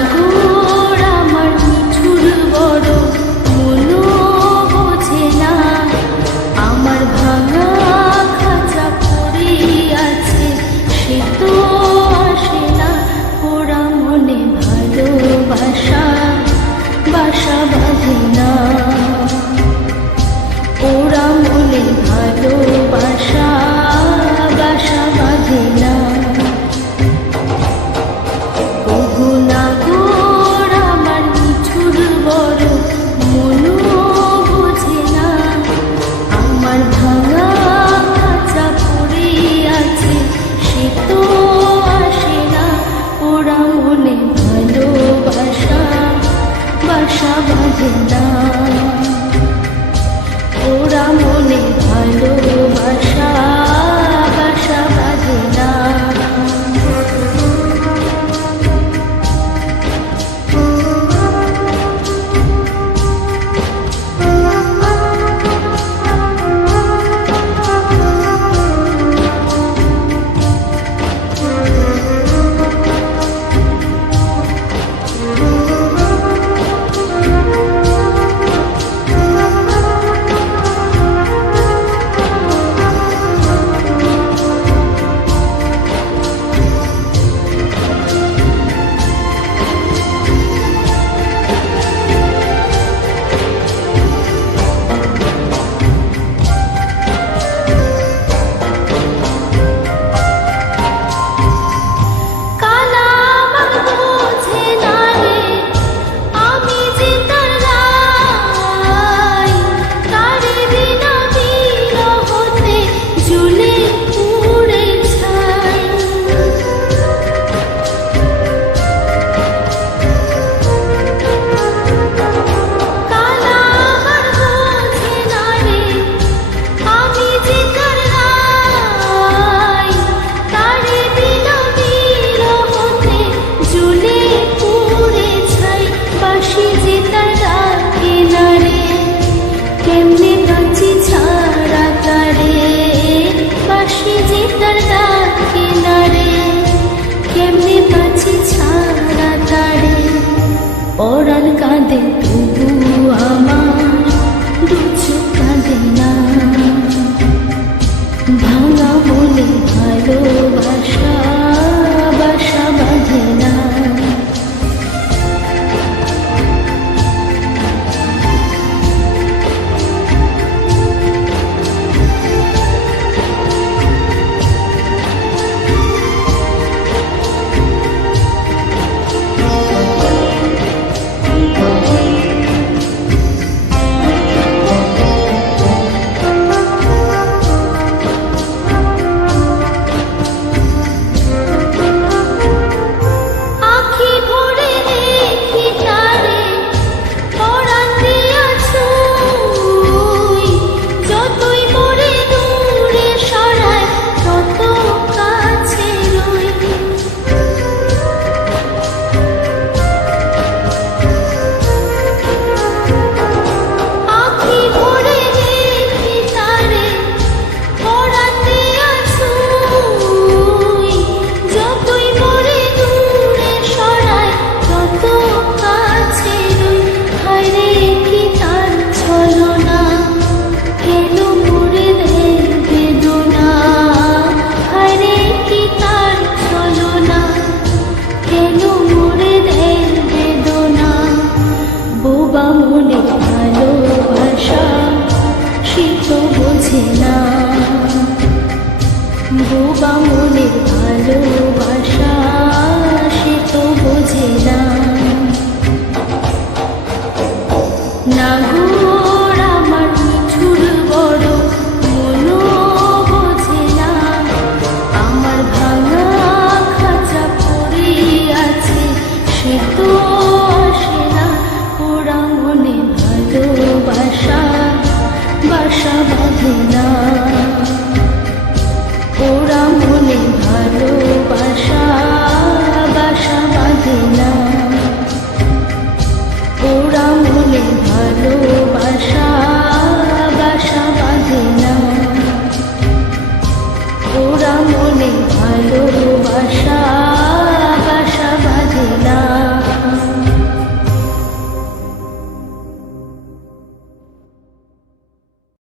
Uncle. go. কেমনে বাঁচি ছাড়া তারে পরাণ কাঁদে তবু বোবা মনে ভালোবাসা।